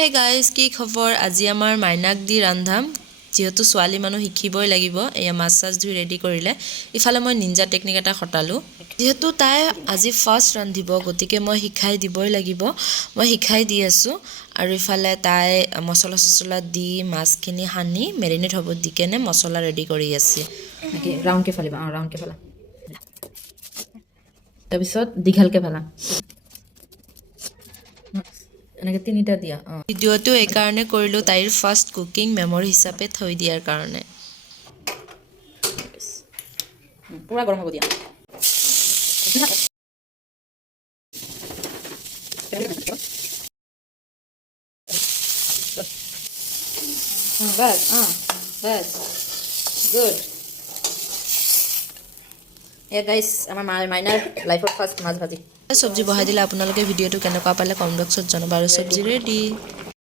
Hey guys, কি খবৰ? আজি আমাৰ মাইনাক দি ৰান্ধাম, যিহেতু ছোৱালী মানুহ শিকিবই লাগিব। এয়া মাছ চাছ ধুই ৰেডি কৰিলে। ইফালে মই নিঞ্জা টেকনিক এটা খটালোঁ, যিহেতু তাই আজি ফাৰ্ষ্ট ৰান্ধিব, গতিকে মই শিকাই দিবই লাগিব। মই শিকাই দি আছোঁ আৰু ইফালে তাই মছলা চছলা দি মাছখিনি সানি মেৰিনেট হ'ব দি কেনে মছলা ৰেডি কৰি আছে। ৰাউণ্ডকৈ ফালিবা, ৰাউণ্ডকৈ ফালা, তাৰপিছত দীঘালকৈ ফালা, এনেকৈ তিনিটা দিয়া। ভিডিঅ'টো এইকাৰণে কৰিলোঁ, তাইৰ ফাৰ্ষ্ট কুকিং মেমৰি হিচাপে থৈ দিয়াৰ কাৰণে। পূৰা গৰম হ'ব দিয়া। Bus bus good. এয়া গাইছ, আমাৰ মাইনাৰ লাইফৰ ফাৰ্ষ্ট মাছ ভাজি। চব্জি বহাই দিলে আপোনালোকে ভিডিঅ'টো কেনেকুৱা পালে কমেণ্ট বক্সত জনাব। আৰু চব্জি ৰেডি।